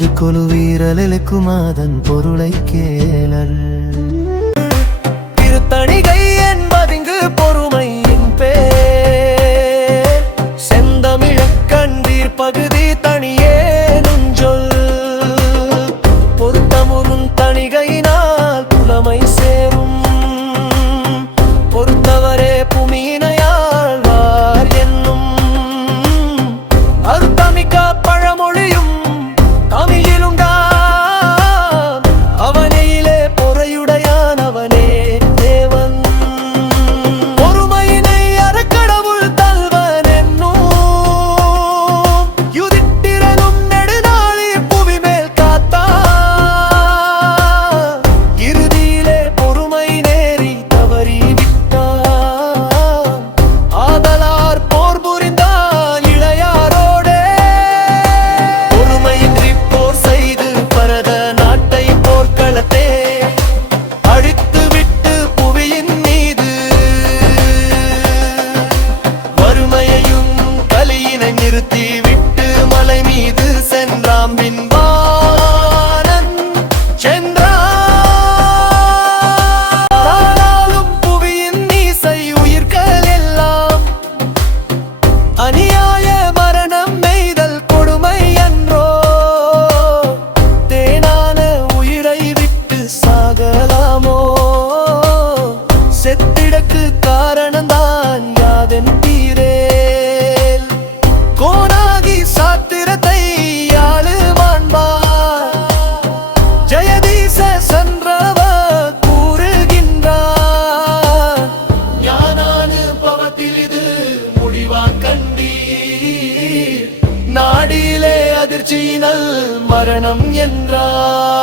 திருக்கொலு வீரலுக்கும் அதன் பொருளை கேளல். திருத்தணிகை என்பதிங்கு பொறுமையின் பேர். செந்தமிழக் கண்டீர் பகுதி தனியே நுஞ்சொல். பொருத்தமுறும் தணிகையினால் புலமை சேரும். பொறுத்தவரே புமீனையாள் பழமொழியும் செத்திடக்கு காரணம்தான் யாதென் தீரேல் கோனாகி சாத்திரத்தை யாழு மாண்பார் ஜெயதீச சென்றவ கூறுகின்றார். ஞானானுபவத்தில் இது முடிவா கண்டீர். நாடியிலே அதிர்ச்சியினல் மரணம் என்றார்.